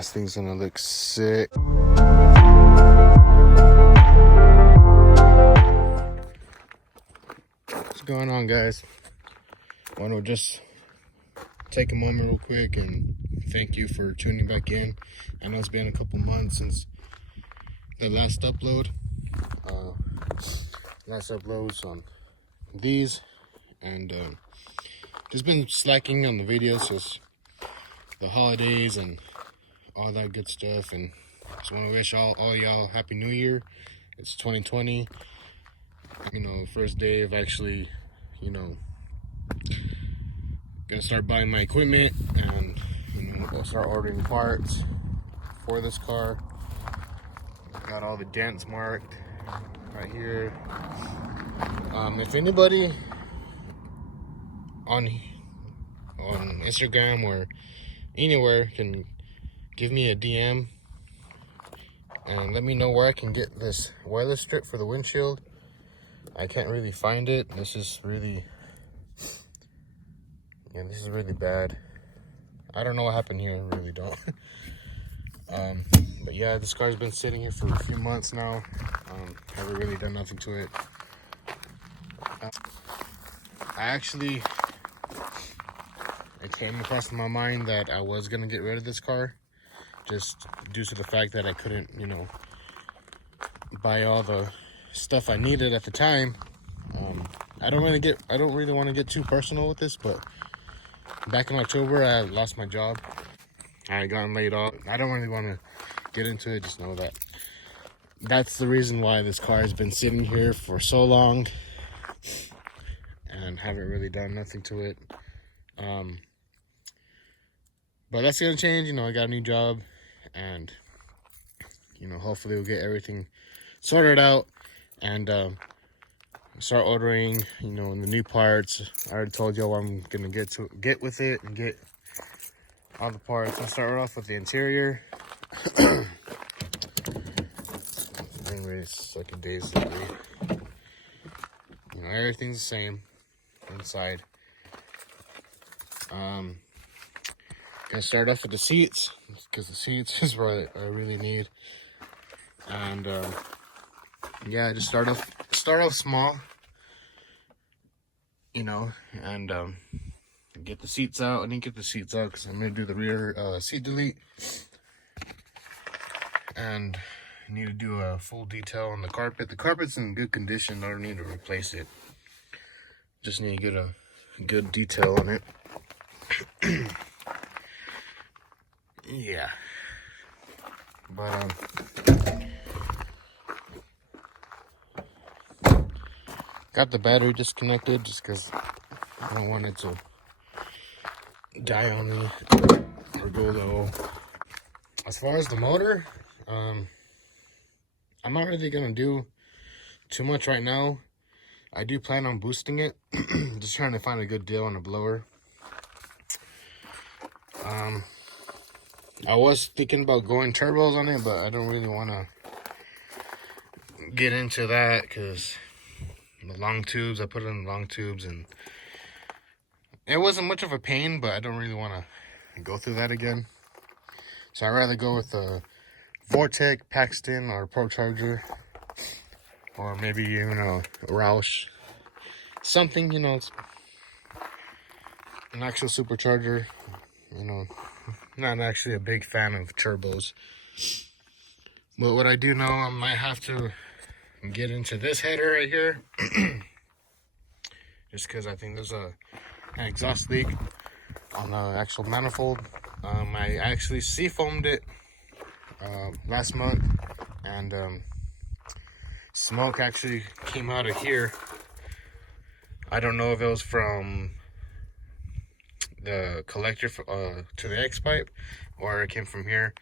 This thing's gonna look sick. What's going on, guys? I want to just take a moment real quick and thank you for tuning back in. I know it's been a couple months since the last upload. Last uploads on these, and just been slacking on the videos since the holidays and all that good stuff. And just want to wish all y'all Happy New Year. It's 2020. You know, first day of actually, you know, gonna start buying my equipment and, you know, I'll start ordering parts for this car. Got all the dents marked right here. If anybody on Instagram or anywhere can give me a DM and let me know where I can get this wireless strip for the windshield. I can't really find it. This is really bad. I don't know what happened here. I really don't. But yeah, this car's been sitting here for a few months now. Haven't really done nothing to it. It came across my mind that I was gonna get rid of this car, just due to the fact that I couldn't, you know, buy all the stuff I needed at the time. I don't really want to get too personal with this, but back in October, I lost my job. I had gotten laid off. I don't really want to get into it. Just know that that's the reason why this car has been sitting here for so long and haven't really done nothing to it. But that's gonna change. You know, I got a new job, and you know, hopefully we'll get everything sorted out and start ordering, you know, the new parts. I already told y'all I'm gonna get with it and get all the parts. I'll start off with the interior. Been really sucky days lately. You know, everything's the same inside. Gonna start off with the seats, because the seats is what I really need. And yeah, just start off small, you know, and get the seats out. I need to get the seats out because I'm gonna do the rear seat delete, and I need to do a full detail on the carpet. The carpet's in good condition. I don't need to replace it. Just need to get a good detail on it. Yeah, but got the battery disconnected just because I don't want it to die on me or go low. As far as the motor, I'm not really gonna do too much right now. I do plan on boosting it. Just trying to find a good deal on a blower. I was thinking about going turbos on it, but I don't really want to get into that because the long tubes, I put it in long tubes and it wasn't much of a pain, but I don't really want to go through that again. So I'd rather go with a Vortec, Paxton, or ProCharger, or maybe even a Roush. Something, you know, it's an actual supercharger. You know, not actually a big fan of turbos. But what I do know, I might have to get into this header right here. Just because I think there's an exhaust leak on the actual manifold. I actually seafoamed it last month, and smoke actually came out of here. I don't know if it was from the collector to the X-pipe, or it came from here.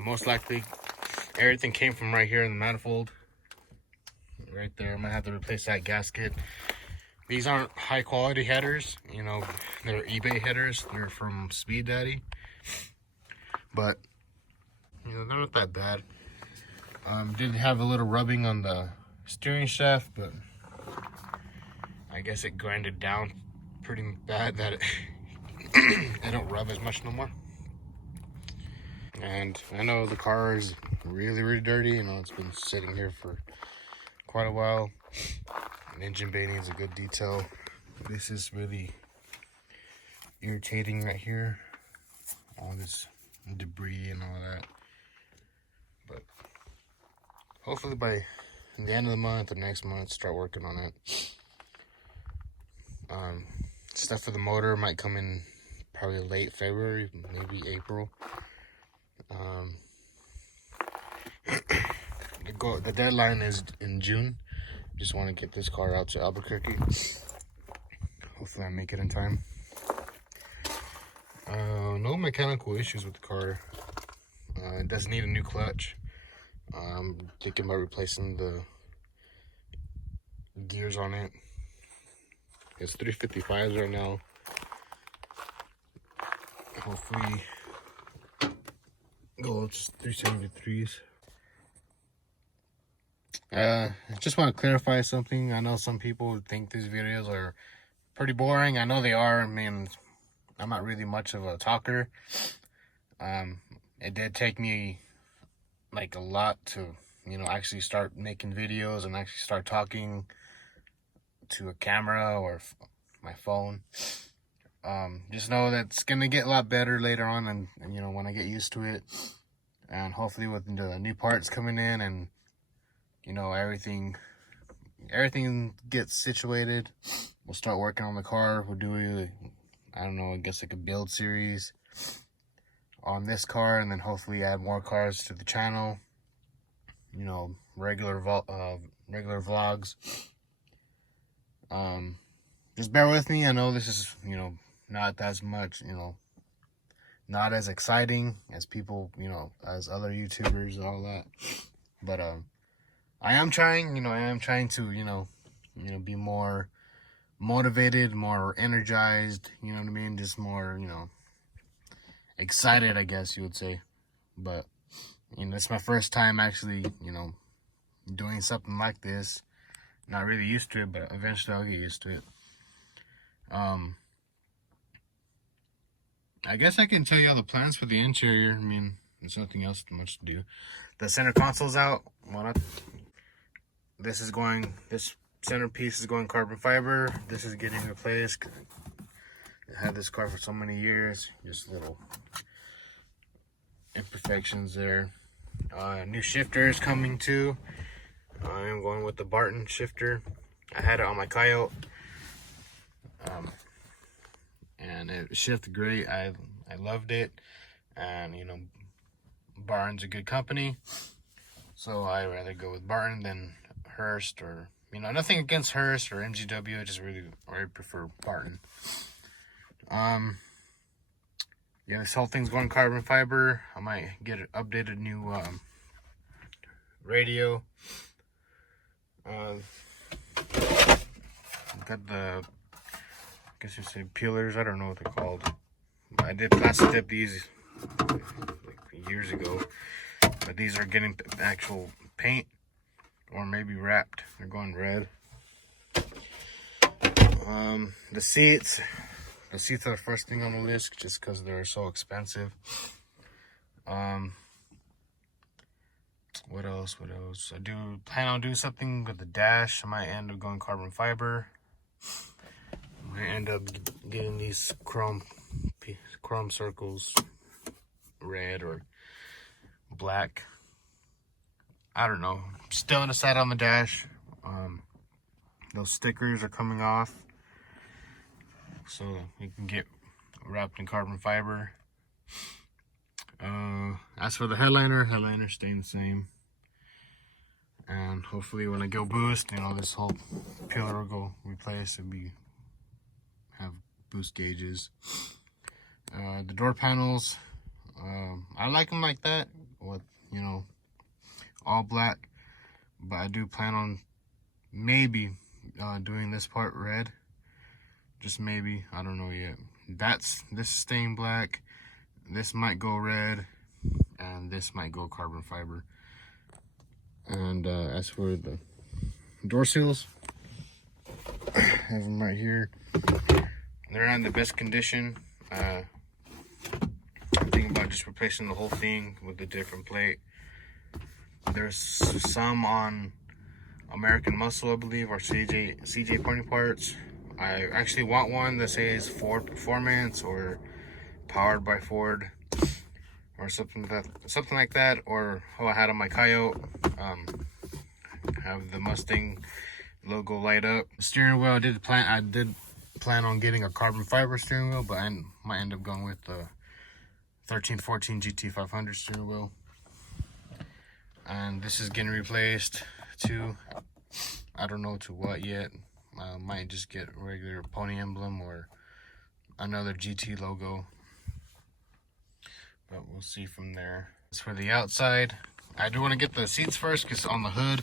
Most likely everything came from right here in the manifold. Right there, I might have to replace that gasket. These aren't high quality headers, you know, they're eBay headers. They're from Speed Daddy, but you know, they're not that bad. Did have a little rubbing on the steering shaft, but I guess it grinded down pretty bad that it don't rub as much no more. And I know the car is really dirty. You know, it's been sitting here for quite a while. And engine bay needs a good detail. This is really irritating right here. All this debris and all that. But hopefully by the end of the month or next month, start working on it. Stuff for the motor might come in probably late February, maybe April. The deadline is in June. Just want to get this car out to Albuquerque. Hopefully I make it in time. No mechanical issues with the car. It does need a new clutch. I'm thinking about replacing the gears on it. It's 355s right now. Hopefully go up to 373s. I just want to clarify something. I know some people think these videos are pretty boring. I know they are. I mean, I'm not really much of a talker. It did take me like a lot to, you know, actually start making videos and actually start talking to a camera or my phone. Just know that it's gonna get a lot better later on, and you know, when I get used to it, and hopefully with the new parts coming in, and you know, everything gets situated, we'll start working on the car. We'll do, I don't know, I guess like a build series on this car, and then hopefully add more cars to the channel. You know, regular vlogs. Just bear with me. I know this is, you know, not as much, you know, not as exciting as people, you know, as other YouTubers and all that. But I am trying, you know, to, you know, be more motivated, more energized, you know what I mean? Just more, you know, excited, I guess you would say. But, you know, it's my first time actually, you know, doing something like this. Not really used to it, but eventually I'll get used to it. I guess I can tell you all the plans for the interior. I mean, there's nothing else much to do. The center console's out. This centerpiece is going carbon fiber. This is getting replaced. I had this car for so many years. Just little imperfections there. New shifter is coming too. I am going with the Barton shifter. I had it on my Coyote. And it shifted great. I loved it. And, you know, Barton's a good company. So I'd rather go with Barton than Hurst, or, you know, nothing against Hurst or MGW. I just really prefer Barton. Yeah, this whole thing's going carbon fiber. I might get an updated new radio. Got the, I guess you say peelers. I don't know what they're called. I did plastic dip these like years ago, but these are getting actual paint or maybe wrapped. They're going red. The seats are the first thing on the list just because they're so expensive. What else? I do plan on doing something with the dash. I might end up going carbon fiber. I might end up getting these chrome circles, red or black. I don't know. Still undecided on the dash. Those stickers are coming off, so you can get wrapped in carbon fiber. As for the headliner staying the same. And hopefully when I go boost, you know, this whole pillar will go replace and have boost gauges. The door panels, I like them like that, with, you know, all black. But I do plan on maybe doing this part red. Just maybe, I don't know yet. This is staying black. This might go red, and this might go carbon fiber. And as for the door seals, I have them right here. They're not in the best condition. thinking about just replacing the whole thing with a different plate. There's some on American Muscle, I believe, or CJ Pony Parts. I actually want one that says Ford Performance or Powered by Ford or something like that. Or how I had on my Coyote, have the Mustang logo light up. Steering wheel, I did plan on getting a carbon fiber steering wheel, but I might end up going with the 1314 GT500 steering wheel. And this is getting replaced to, I don't know to what yet. I might just get a regular pony emblem or another GT logo, but we'll see from there. As for the outside, I do want to get the seats first, because on the hood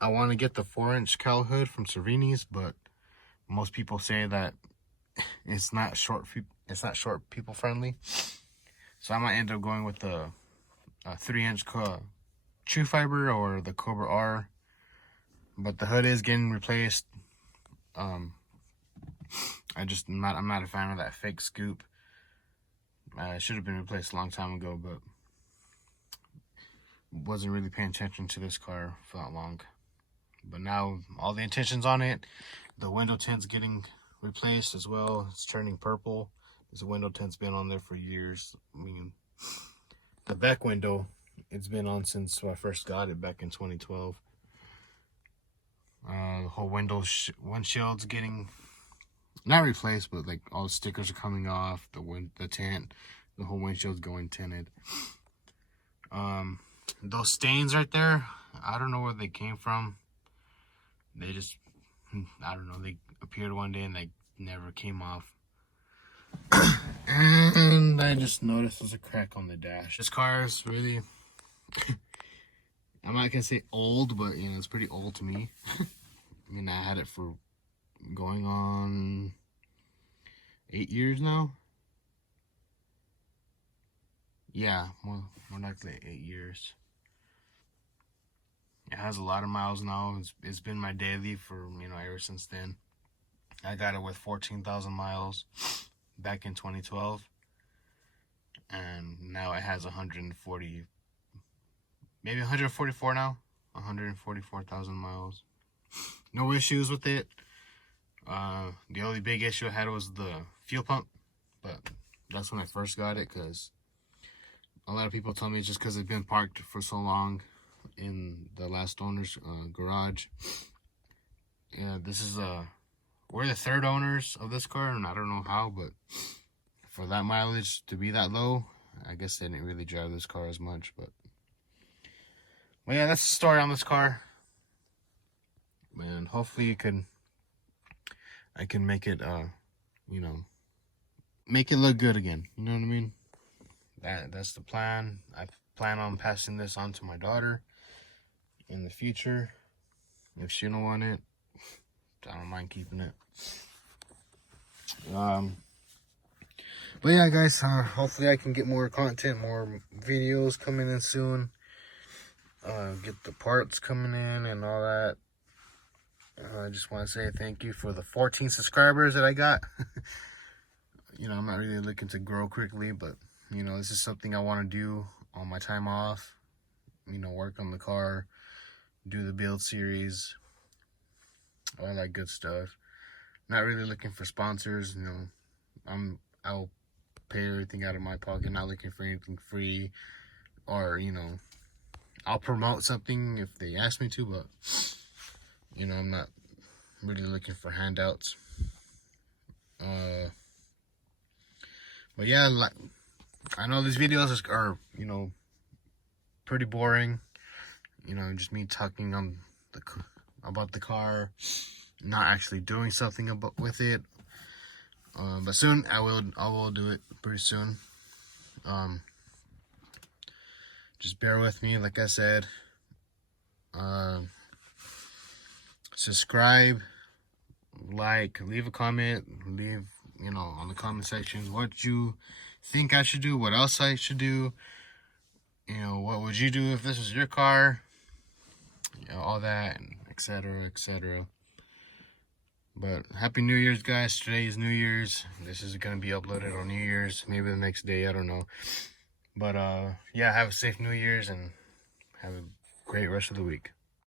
I want to get the 4-inch cowl hood from Cervini's, but most people say that it's not short people friendly, so I might end up going with the 3-inch True Fiber or the Cobra R. But the hood is getting replaced. I'm not a fan of that fake scoop. It should have been replaced a long time ago, but wasn't really paying attention to this car for that long. But now all the intentions on it. The window tint's getting replaced as well. It's turning purple. This window tint's been on there for years. I mean, the back window, it's been on since I first got it back in 2012. The whole windshield's getting not replaced, but like all the stickers are coming off. The tint, the whole windshield's going tinted. Those stains right there, I don't know where they came from. They just, I don't know, they appeared one day and they never came off. And I just noticed there's a crack on the dash. This car is really, I'm not gonna say old, but you know, it's pretty old to me. I mean, I had it for going on 8 years now. Yeah, more likely 8 years. It has a lot of miles now. It's been my daily for, you know, ever since then. I got it with 14,000 miles back in 2012. And now it has 140, maybe 144 now. 144,000 miles. No issues with it. The only big issue I had was the fuel pump. But that's when I first got it, because a lot of people tell me it's just because it's been parked for so long in the last owner's garage. Yeah, this is we're the third owners of this car, and I don't know how, but for that mileage to be that low, I guess they didn't really drive this car as much. But yeah, that's the story on this car. And hopefully I can make it you know, make it look good again. You know what I mean? That's the plan. I plan on passing this on to my daughter in the future. If she don't want it, I don't mind keeping it. But yeah, guys, hopefully I can get more content, more videos coming in soon. Get the parts coming in and all that. I just want to say thank you for the 14 subscribers that I got. You know, I'm not really looking to grow quickly, but you know, this is something I want to do on my time off. You know, work on the car, do the build series, all that good stuff. Not really looking for sponsors. You know, I'll pay everything out of my pocket. Not looking for anything free, or you know, I'll promote something if they ask me to. But you know, I'm not really looking for handouts. But yeah, like, I know these videos are, you know, pretty boring. You know, just me talking on about the car, not actually doing something with it. But soon I will do it pretty soon. Just bear with me, like I said. Subscribe, like, leave a comment, leave, you know, on the comment section what you think I should do, what else I should do. You know, what would you do if this was your car? You know, all that, and etc., etc. But happy New Year's, guys. Today is New Year's. This is gonna be uploaded on New Year's, maybe the next day, I don't know. But yeah, have a safe New Year's and have a great rest of the week.